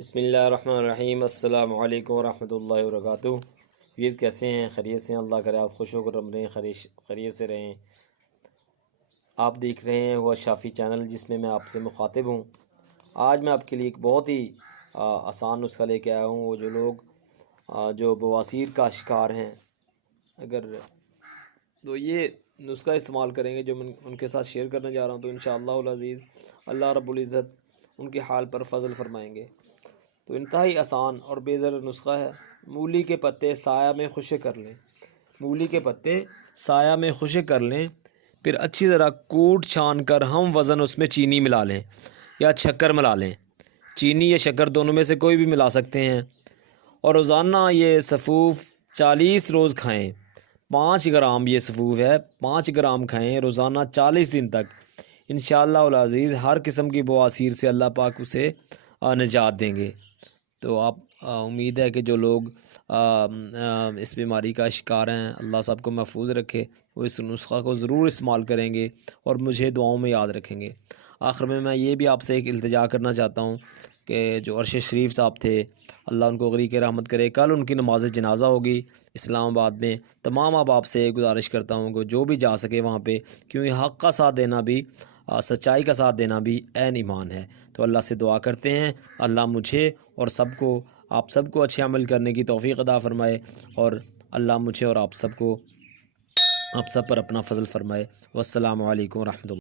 بسم اللہ الرحمن الرحیم۔ السلام علیکم ورحمۃ اللہ وبرکاتہ۔ ویز کیسے ہیں؟ خیریت سے ہیں؟ اللہ کرے آپ خوش و خرم رہیں، خیریت سے رہیں۔ آپ دیکھ رہے ہیں وہ شافی چینل، جس میں آپ سے مخاطب ہوں۔ آج میں آپ کے لیے ایک بہت ہی آسان نسخہ لے کے آیا ہوں۔ وہ جو لوگ جو بواسیر کا شکار ہیں، اگر تو یہ نسخہ استعمال کریں گے جو میں ان کے ساتھ شیئر کرنے جا رہا ہوں، تو انشاءاللہ العزیز اللہ رب العزت ان کے حال پر فضل فرمائیں گے۔ تو انتہائی آسان اور بے ضرر نسخہ ہے۔ مولی کے پتے سایہ میں خشک کر لیں۔ مولی کے پتے سایہ میں خشک کر لیں، پھر اچھی طرح کوٹ چھان کر ہم وزن اس میں چینی ملا لیں یا شکر ملا لیں۔ چینی یا شکر دونوں میں سے کوئی بھی ملا سکتے ہیں، اور روزانہ یہ سفوف 40 روز کھائیں۔ 5 گرام یہ سفوف ہے، 5 گرام کھائیں روزانہ 40 دن تک۔ انشاءاللہ العزیز ہر قسم کی بواسیر سے اللہ پاک اسے نجات دیں گے۔ تو آپ امید ہے کہ جو لوگ اس بیماری کا شکار ہیں، اللہ سب کو محفوظ رکھے، وہ اس نسخہ کو ضرور استعمال کریں گے اور مجھے دعاؤں میں یاد رکھیں گے۔ آخر میں یہ بھی آپ سے ایک التجا کرنا چاہتا ہوں کہ جو عرش شریف صاحب تھے، اللہ ان کو غریق رحمت کرے، کل ان کی نماز جنازہ ہوگی اسلام آباد میں۔ تمام آپ سے گزارش کرتا ہوں کہ جو بھی جا سکے وہاں پہ، کیونکہ حق کا ساتھ دینا بھی، سچائی کا ساتھ دینا بھی عین ایمان ہے۔ تو اللہ سے دعا کرتے ہیں اللہ مجھے اور سب کو، آپ سب کو اچھے عمل کرنے کی توفیق عطا فرمائے، اور اللہ مجھے اور آپ سب کو، آپ سب پر اپنا فضل فرمائے۔ والسلام علیکم ورحمۃ اللہ۔